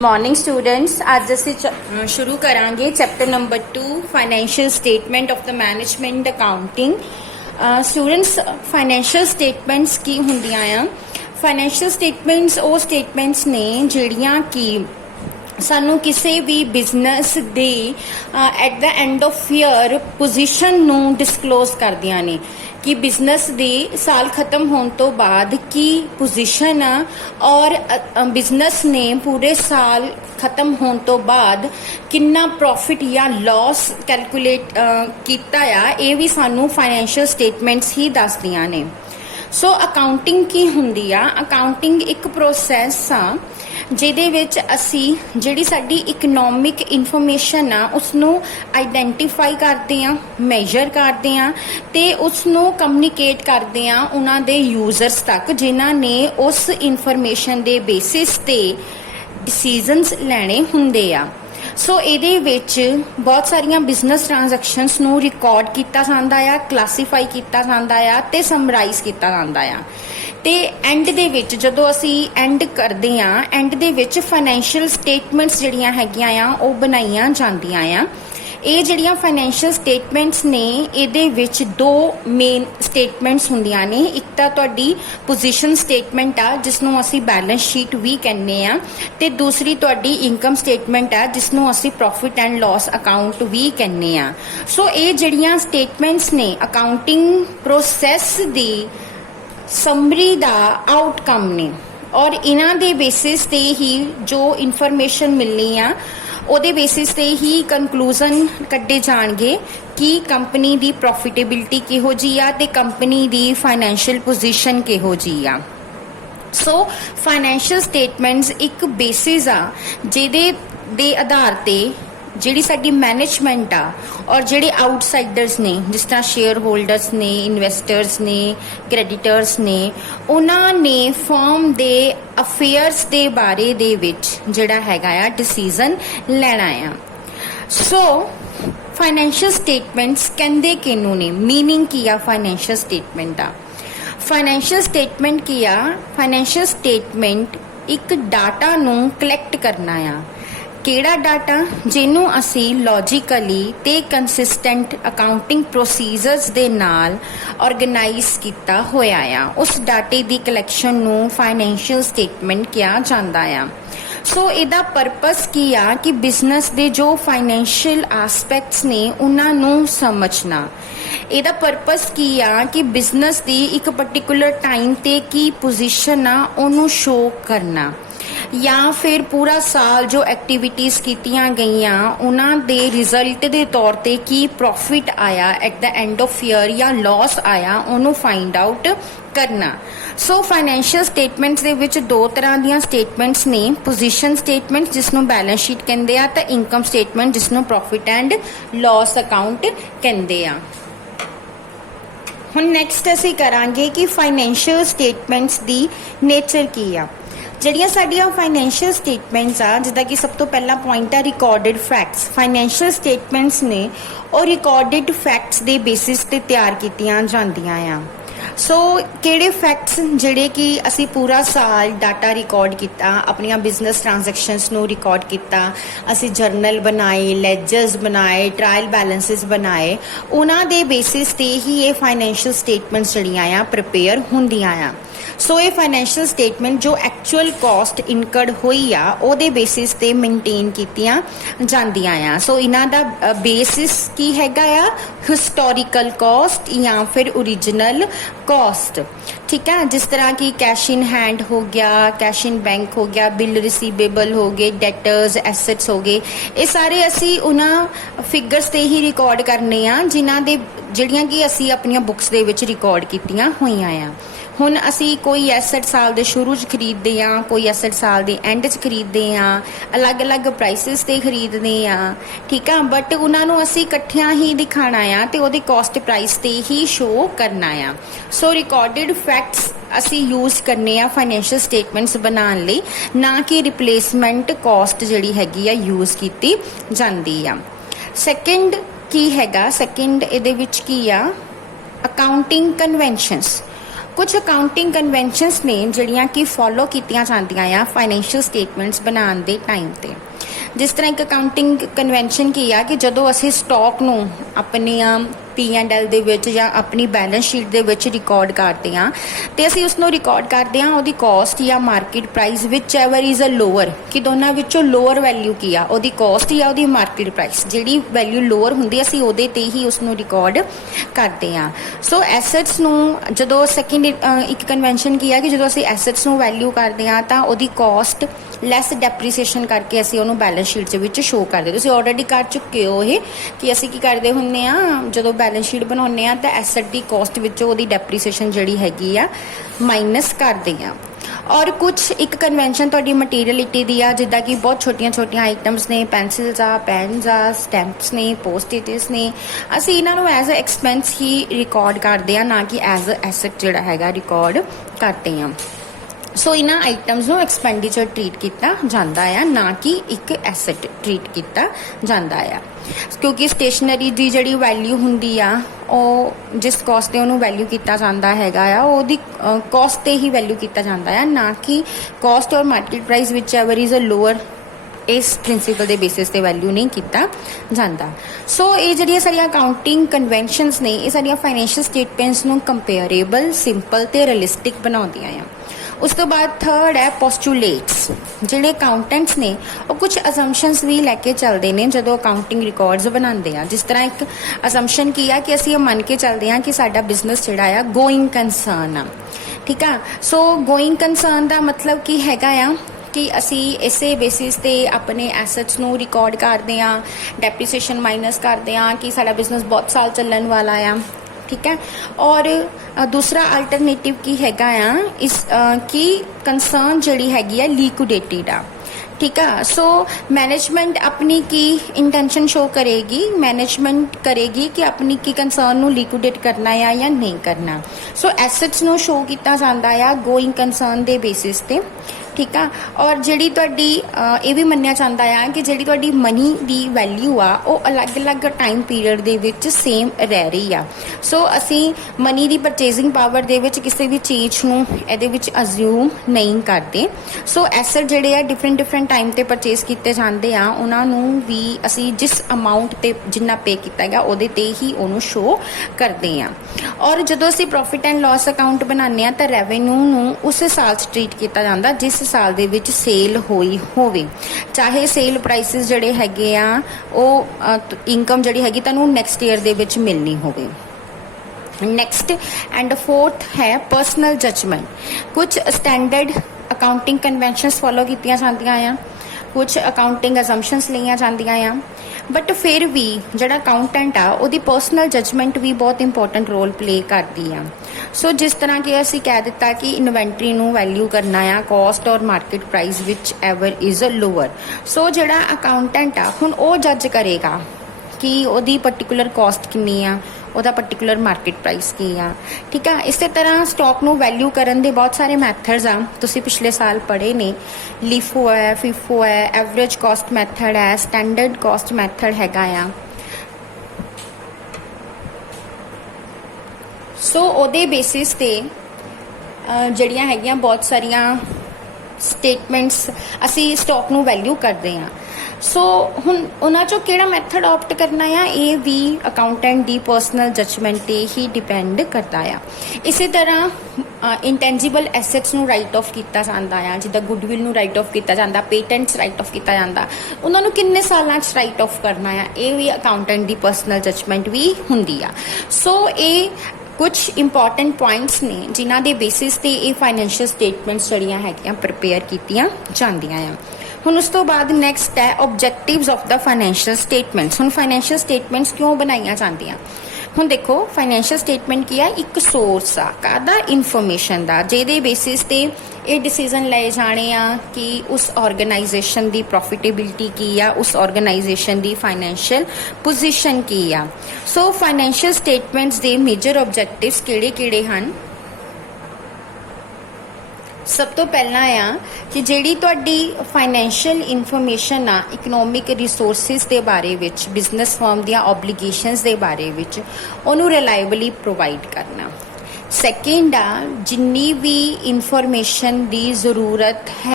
Morning students आज असी शुरू करांगे chapter number 2 financial statement of the management accounting. Students financial statements की हुंदियां आ। फाइनैशियल स्टेटमेंट्स वो स्टेटमेंट्स ने जिहड़ियां कि सानू किसी भी business they at the end of year position नू डिस्कलोज करदियां ने कि बिजनेस दे साल खत्म होने तो बाद की पोजीशन आ और बिजनेस ने पूरे साल खत्म होने तो बाद कितना प्रॉफिट या लॉस कैलकुलेट किया आ, ये भी सानू फाइनैशियल स्टेटमेंट्स ही दसदियां ने। सो अकाउंटिंग की हुंदी आ, अकाउंटिंग एक प्रोसैस आ जिहदे विच असी जिहड़ी साडी इकनॉमिक इनफॉर्मेशन आ उसनू आइडेंटिफाई करते आ, मेजर करते आ ते उसनू कम्युनिकेट करते आ उन्हां दे यूजर्स तक जिन्हां ने उस इनफॉर्मेशन दे बेसिस ते डिसीजनस लैणे हुंदे आ। सो इहदे विच बहुत सारियां बिजनेस ट्रांजैक्शनस नू रिकॉर्ड किया जांदा आ, क्लासीफाई किया जांदा आ ते समराइज किया जांदा आ ते एंड दे विच जदों असी एंड करदे आ एंड दे विच फाइनैशियल स्टेटमेंट्स जिहड़ियां हैगियां आ ओह बनाईयां जांदियां आ। ਇਹ ਜਿਹੜੀਆਂ फाइनैशियल स्टेटमेंट्स ने ਇਹਦੇ ਵਿੱਚ दो मेन स्टेटमेंट्स ਹੁੰਦੀਆਂ ਨੇ। ਇੱਕ ਤਾਂ ਤੁਹਾਡੀ पोजीशन स्टेटमेंट ਆ ਜਿਸ ਨੂੰ ਅਸੀਂ बैलेंस शीट ਵੀ ਕਹਿੰਦੇ ਆ ਤੇ ਦੂਸਰੀ ਤੁਹਾਡੀ ਇਨਕਮ स्टेटमेंट ਆ ਜਿਸ ਨੂੰ ਅਸੀਂ प्रॉफिट एंड लॉस अकाउंट ਵੀ ਕਹਿੰਦੇ ਆ। ਸੋ ਇਹ ਜਿਹੜੀਆਂ स्टेटमेंट्स ने अकाउंटिंग प्रोसैस ਦੀ ਸਮਰੀ ਦਾ आउटकम ने और इन्हां दे बेसिस ते ही जो इन्फॉर्मेशन मिलनी आ ਉਹਦੇ बेसिस ਤੇ ही कंक्लूजन ਕੱਢੇ ਜਾਣਗੇ कि कंपनी ਦੀ प्रॉफिटेबिलिटी ਕਿਹੋ ਜੀ ਆ ਤੇ कंपनी ਦੀ फाइनैशियल पोजीशन ਕਿਹੋ जी आ। सो फाइनैशियल स्टेटमेंट्स एक बेसिस आ ਜਿਹਦੇ ਦੇ आधार ਤੇ ਜਿਹੜੀ ਸਾਡੀ मैनेजमेंट आ और ਜਿਹੜੇ आउटसाइडर्स ने जिस तरह शेयर होल्डर्स ने, इन्वेस्टर्स ने, क्रेडिटर्स ने, ਉਹਨਾਂ ने फर्म ਦੇ अफेयर्स ਦੇ बारे ਦੇ ਵਿੱਚ ਜਿਹੜਾ ਹੈਗਾ ਆ डिसीजन ਲੈਣਾ ਆ। सो फाइनैशियल स्टेटमेंट्स ਕਹਿੰਦੇ ਕਿਹਨੂੰ ਨੇ, मीनिंग ਕੀ ਆ फाइनैशियल स्टेटमेंट ਦਾ। फाइनैशियल स्टेटमेंट ਕੀ ਆ, फाइनैशियल स्टेटमेंट ਇੱਕ डाटा ਨੂੰ कलैक्ट करना आ। ਕਿਹੜਾ ਡਾਟਾ ਜਿਹਨੂੰ ਅਸੀਂ ਲੌਜੀਕਲੀ ਤੇ ਕੰਸਿਸਟੈਂਟ ਅਕਾਊਂਟਿੰਗ ਪ੍ਰੋਸੀਜਰਸ ਦੇ ਨਾਲ ਆਰਗੇਨਾਈਜ਼ ਕੀਤਾ ਹੋਇਆ ਆ। ਉਸ ਡਾਟੇ ਦੀ ਕਲੈਕਸ਼ਨ ਨੂੰ ਫਾਈਨੈਂਸ਼ੀਅਲ ਸਟੇਟਮੈਂਟ ਕਿਹਾ ਜਾਂਦਾ ਆ। ਸੋ ਇਹਦਾ ਪਰਪਸ ਕੀ ਆ ਕਿ ਬਿਜ਼ਨਸ ਦੇ ਜੋ ਫਾਈਨੈਂਸ਼ੀਅਲ ਐਸਪੈਕਟਸ ਨੇ ਉਹਨਾਂ ਨੂੰ ਸਮਝਣਾ। ਇਹਦਾ ਪਰਪਸ ਕੀ ਆ ਕਿ ਬਿਜ਼ਨਸ ਦੀ ਇੱਕ ਪਾਰਟਿਕੂਲਰ ਟਾਈਮ ਤੇ ਕੀ ਪੋਜੀਸ਼ਨ ਆ ਉਹਨੂੰ ਸ਼ੋ ਕਰਨਾ या फिर पूरा साल जो एक्टिविटीज़ कीतियां गईयां उन्हां दे रिजल्ट दे तौर ते की प्रॉफिट आया at the end of year या लॉस आया उन्होंने फाइंड आउट करना। सो फाइनैशियल स्टेटमेंट्स दे विच दो तरह दियां स्टेटमेंट्स ने, पोजीशन स्टेटमेंट जिसनों बैलेंस शीट कहंदे आ ते इनकम स्टेटमेंट जिसनों प्रॉफिट एंड लॉस अकाउंट कहंदे आ। हुण नैक्सट असीं करांगे कि फाइनैशियल स्टेटमेंट्स दी नेचर की आ। ਜਿਹੜੀਆਂ ਸਾਡੀਆਂ ਫਾਈਨੈਂਸ਼ੀਅਲ ਸਟੇਟਮੈਂਟਸ ਆ, ਜਿੱਦਾਂ ਕਿ ਸਭ ਤੋਂ ਪਹਿਲਾ ਪੁਆਇੰਟ ਆ ਰਿਕਾਰਡਡ ਫੈਕਟਸ। ਫਾਈਨੈਂਸ਼ੀਅਲ ਸਟੇਟਮੈਂਟਸ ਨੇ ਉਹ ਰਿਕਾਰਡਡ ਫੈਕਟਸ ਦੇ ਬੇਸਿਸ ਤੇ ਤਿਆਰ ਕੀਤੀਆਂ ਜਾਂਦੀਆਂ ਆ। ਸੋ ਕਿਹੜੇ ਫੈਕਟਸ ਜਿਹੜੇ ਕਿ ਅਸੀਂ ਪੂਰਾ ਸਾਲ ਡਾਟਾ ਰਿਕਾਰਡ ਕੀਤਾ, ਆਪਣੀਆਂ ਬਿਜ਼ਨਸ ਟ੍ਰਾਂਜੈਕਸ਼ਨਸ ਨੂੰ ਰਿਕਾਰਡ ਕੀਤਾ, ਅਸੀਂ ਜਰਨਲ ਬਣਾਏ, ਲੈਜਰਸ ਬਣਾਏ, ਟਰਾਇਲ ਬੈਲੈਂਸਿਸ ਬਣਾਏ, ਉਹਨਾਂ ਦੇ ਬੇਸਿਸ ਤੇ ਹੀ ਇਹ ਫਾਈਨੈਂਸ਼ੀਅਲ ਸਟੇਟਮੈਂਟਸ ਜਿਹੜੀਆਂ ਆ ਪ੍ਰਿਪੇਅਰ ਹੁੰਦੀਆਂ ਆ। ਸੋ ਇਹ ਫਾਈਨੈਂਸ਼ੀਅਲ ਸਟੇਟਮੈਂਟ ਜੋ ਐਕਚੁਅਲ ਕਾਸਟ ਇਨਕਰਡ ਹੋਈ ਆ ਉਹਦੇ ਬੇਸਿਸ ਤੇ ਮੇਨਟੇਨ ਕੀਤੀਆਂ ਜਾਂਦੀਆਂ ਆ। ਸੋ ਇਹਨਾਂ ਦਾ ਬੇਸਿਸ ਕੀ ਹੈਗਾ ਆ, ਹਿਸਟੋਰੀਕਲ ਕਾਸਟ ਜਾਂ ਫਿਰ ओरिजिनल कॉस्ट। ठीक है, जिस तरह की कैश इन हैंड हो गया, कैश इन बैंक हो गया, बिल रिसीवेबल हो गए, डेटर्स एसेट्स हो गए, ये सारे असी उन्हां फिगर्स ते ही रिकॉर्ड करने आ जिन्हां दे ਜਿਹੜੀਆਂ ਕਿ ਅਸੀਂ ਆਪਣੀਆਂ ਬੁੱਕਸ ਦੇ ਵਿੱਚ ਰਿਕਾਰਡ ਕੀਤੀਆਂ ਹੋਈਆਂ ਆ। ਹੁਣ ਅਸੀਂ ਕੋਈ ਐਸੈਟ ਸਾਲ ਦੇ ਸ਼ੁਰੂ 'ਚ ਖਰੀਦਦੇ ਆ, ਕੋਈ ਐਸੈਟ ਸਾਲ ਦੇ ਐਂਡ 'ਚ ਖਰੀਦਦੇ ਆ, ਅਲੱਗ-ਅਲੱਗ ਪ੍ਰਾਈਸਿਸ ਤੇ ਖਰੀਦਦੇ ਆ। ਠੀਕ ਆ, ਬਟ ਉਹਨਾਂ ਨੂੰ ਅਸੀਂ ਇਕੱਠਿਆਂ ਹੀ ਦਿਖਾਣਾ ਆ ਤੇ ਉਹਦੀ ਕਾਸਟ ਪ੍ਰਾਈਸ ਤੇ ਹੀ ਸ਼ੋ ਕਰਨਾ ਆ। ਸੋ ਰਿਕਾਰਡਡ ਫੈਕਟਸ ਅਸੀਂ ਯੂਜ਼ ਕਰਨੇ ਆ ਫਾਈਨੈਂਸ਼ੀਅਲ ਸਟੇਟਮੈਂਟਸ ਬਣਾਉਣ ਲਈ, ਨਾ ਕਿ ਰਿਪਲੇਸਮੈਂਟ ਕਾਸਟ ਜਿਹੜੀ ਹੈਗੀ ਆ ਯੂਜ਼ ਕੀਤੀ ਜਾਂਦੀ ਆ। ਸੈਕਿੰਡ ਕੀ ਹੈਗਾ, ਸੈਕਿੰਡ ਇਹਦੇ ਵਿੱਚ ਕੀ ਆ, ਅਕਾਊਂਟਿੰਗ ਕਨਵੈਨਸ਼ਨਸ। कुछ अकाउंटिंग कन्वेंशनस ने ਜਿਹੜੀਆਂ कि फॉलो कीतियां ਜਾਂਦੀਆਂ ਆ फाइनेंशियल स्टेटमेंट्स बनाਉਣ ਦੇ टाइम ਤੇ। जिस तरह एक अकाउंटिंग कन्वेंशन की आ कि ਜਦੋਂ ਅਸੀਂ ਸਟਾਕ ਨੂੰ ਆਪਣੀਆਂ P&L ਦੇ ਵਿੱਚ ਜਾਂ ਆਪਣੀ ਬੈਲੈਂਸ ਸ਼ੀਟ ਦੇ ਵਿੱਚ ਰਿਕਾਰਡ ਕਰਦੇ ਹਾਂ ਤੇ ਅਸੀਂ ਉਸ ਨੂੰ ਰਿਕਾਰਡ ਕਰਦੇ ਹਾਂ ਉਹਦੀ ਕਾਸਟ ਜਾਂ market price whichever is a lower, ਕਿ ਦੋਨਾਂ ਵਿੱਚੋਂ ਲੋਅਰ ਵੈਲਿਊ ਕੀ ਆ, ਉਹਦੀ ਕਾਸਟ ਜਾਂ ਉਹਦੀ ਮਾਰਕੀਟ ਪ੍ਰਾਈਸ, ਜਿਹੜੀ ਵੈਲਿਊ ਲੋਅਰ ਹੁੰਦੀ ਅਸੀਂ ਉਹਦੇ ਤੇ ਹੀ ਉਸ ਨੂੰ ਰਿਕਾਰਡ ਕਰਦੇ ਹਾਂ। ਸੋ ਐਸੈਟਸ ਨੂੰ ਜਦੋਂ ਸੈਕਿੰਡ ਇੱਕ ਕਨਵੈਨਸ਼ਨ ਕੀ ਆ ਕਿ ਜਦੋਂ ਅਸੀਂ ਐਸੈਟਸ ਨੂੰ ਵੈਲਿਊ ਕਰਦੇ ਹਾਂ ਤਾਂ ਉਹਦੀ ਕਾਸਟ ਲੈਸ ਡੈਪਰੀਸੀਏਸ਼ਨ ਕਰਕੇ ਅਸੀਂ ਉਹਨੂੰ ਬੈਲੈਂਸ ਸ਼ੀਟ ਦੇ ਵਿੱਚ ਸ਼ੋ ਕਰਦੇ। ਤੁਸੀਂ ਆਲਰੇਡੀ ਕਰ ਚੁੱਕੇ ਹੋ ਇਹ ਕਿ ਅਸੀਂ ਕੀ ਕਰਦੇ ਹੁੰਦੇ ਆ ਜਦੋਂ बैलेंस शीट बनाने तो एसट की कॉस्ट विचों ओदी डेप्रीसीएशन जिहड़ी हैगी आ माइनस करते हैं। और कुछ एक कन्वेंशन तुहाडी मटीरियलिटी दी आ जिद्दां कि बहुत छोटिया छोटिया आइटम्स ने, पेंसिल्स आ, पेन्स आ, स्टैंप्स ने, पोस्टेजेस ने, असीं इन्हां नूं एज अ एक्सपेंस ही रिकॉर्ड करते हैं, ना कि एज अ एसट जिहड़ा हैगा रिकॉर्ड करते हैं। सो इन्हां आइटम्स नूं एक्सपेंडिचर ट्रीट किया जाता है, ना कि एक एसट ट्रीट किया जाता है, क्योंकि स्टेशनरी की जिहड़ी वैल्यू हुंदी आ ਉਹ जिस कॉस्ट ते ਉਹਨੂੰ वैल्यू किया जाता हैगा आ ਉਹਦੀ कॉस्ट ते ही वैल्यू किया जाता है, ना कि कॉस्ट और market price whichever is a lower इस प्रिंसीपल के बेसिस ते वैल्यू नहीं किया जाता। सो ये जिहड़ियां सारियां अकाउंटिंग कन्वेंशनस ने ये सारियां फाइनेंशियल स्टेटमेंट्स नूं कंपेरेबल, सिंपल ते रियलिस्टिक बनाउंदियां आ। उस तो बाद थर्ड है पोस्टूलेट्स। जिहड़े अकाउंटेंट्स ने वो कुछ असम्पशनस भी लैके चलते हैं जो अकाउंटिंग रिकॉर्ड्स बनाते हैं। जिस तरह एक असम्पशन की है कि असीं ये मन के चलते हैं कि साडा बिजनेस जिहड़ा आ गोइंग कंसर्न आ, ठीक है। सो गोइंग कंसर्न का मतलब की हैगा आ कि असी इसे बेसिस ते अपने एसेट्स नूं रिकॉर्ड करते हैं, डेप्रीसीएशन माइनस करते हैं कि साडा बिजनेस बहुत साल चलण वाला आ, ठीक है। और दूसरा अल्टरनेटिव की हैगा आ इस की कंसर्न जिहड़ी हैगी आ लिक्विडेटेड आ, ठीक है। सो मैनेजमेंट अपनी की इंटेंशन शो करेगी, मैनेजमेंट करेगी कि अपनी की कंसर्न नूं लिक्विडेट करना है या नहीं करना। सो एसेट्स नूं शो किया जाता है गोइंग कंसर्न दे बेसिस ते, ठीक है। और जिहड़ी तुहाडी ये भी मन्निया जाता है कि जिहड़ी तुहाडी मनी दी वैल्यू आ वो अलग अलग टाइम पीरियड दे विच सेम रह रही आ। सो असी मनी दी परचेजिंग पावर दे विच किसी भी चीज़ नूं इहदे विच अज्यूम नहीं करते। सो एसेट जिहड़े आ डिफरेंट डिफरेंट टाइम ते परचेज कीते जांदे आ, उन्हां नूं भी असी जिस अमाउंट ते जिन्ना पे कीता गया उहदे ते ही उहनूं शो करते हैं। और जदों असी प्रॉफिट एंड लॉस अकाउंट बनाने आ तां रेवेन्यू नूं उस साल च ट्रीट किया जाता जिस साल दे विच सेल होई होवे, चाहे सेल प्राइसिस जिहड़े हैगे आ ਉਹ इनकम जिहड़ी हैगी तुहानूं नैक्सट ईयर दे विच मिलनी होवे। नैक्सट एंड फोर्थ है पर्सनल जजमेंट। कुछ स्टैंडर्ड अकाउंटिंग कन्वेंशनस फॉलो कीतियां जांदियां आ, कुछ अकाउंटिंग असम्पशनस लईआं जांदियां आ, बट फिर भी जिहड़ा अकाउंटेंट आ ਉਹਦੀ पर्सनल जजमेंट भी बहुत इंपॉर्टेंट रोल प्ले करती है। सो जिस तरह कि असी कह दिता कि इन्वेंटरी नूं वैल्यू करना आ कॉस्ट और market price whichever is a lower. So जिहड़ा अकाउंटेंट आ हुण ਉਹ जज करेगा कि ਉਹਦੀ पर्टिकुलर कॉस्ट कितनी आ, ਉਹਦਾ पर्टिकुलर मार्केट प्राइस की आ, ठीक है। इस तरह स्टॉक नूं वैल्यू करन दे बहुत सारे मैथड्स आ, तुसीं पिछले साल पढ़े ने। लीफो है, फिफो है, एवरेज कॉस्ट मैथड है, स्टैंडर्ड कॉस्ट मैथड हैगा आ। सो ਉਹਦੇ बेसिस ते ਜਿਹੜੀਆਂ ਹੈਗੀਆਂ बहुत सारियां स्टेटमेंट्स असी स्टॉक नूं वैल्यू करते हैं। सो हुण उन्हां चों किहड़ा मैथड ऑप्ट करना आ ये भी अकाउंटेंट दी पर्सनल जजमेंट ते ही डिपेंड करता है। इस तरह इंटेंजिबल एसेट्स नूं राइट ऑफ किया जाता है, जिद्दां गुडविल नूं राइट ऑफ किया जाता, पेटेंट्स राइट ऑफ किया जाता, उन्हां नूं किन्ने सालां च राइट ऑफ करना है ये भी अकाउंटेंट दी पर्सनल जजमेंट भी हुंदी आ। सो ये कुछ इंपॉर्टेंट पॉइंट्स ने जिन्हां दे बेसिस ते ये फाइनेंशियल स्टेटमेंट्स जड़ियां हैगियां प्रिपेयर कीतियां जांदियां आ। हुण उस तो बाद नैक्सट है objectives of the financial statements. हुण फाइनेंशियल स्टेटमेंट्स क्यों बनाईयां जांदियां? हुण देखो फाइनेंशियल स्टेटमेंट की है एक सोर्स आ कादा इन्फॉर्मेशन दा जिहदे बेसिस ते ये डिसीजन लए जाने आ कि उस ऑर्गेनाइजेशन दी प्रॉफिटेबिलिटी की आ, उस ऑर्गेनाइजेशन दी फाइनेंशियल पोजीशन की आ। सो फाइनेंशियल स्टेटमेंट्स दे मेजर ऑब्जेक्टिव्स किहड़े-किहड़े हन? सब तो पहला आ कि जिहड़ी तुहाडी फाइनेंशियल इन्फॉर्मेशन आ इकनॉमिक रिसोर्सिस के बारे विच, बिजनेस फर्म दियां ऑब्लीगेशनस के बारे विच, उहनूं रिलायबली प्रोवाइड करना। ਸੈਕਿੰਡ ਆ ਜਿੰਨੀ ਵੀ ਇਨਫੋਰਮੇਸ਼ਨ ਦੀ ਜ਼ਰੂਰਤ ਹੈ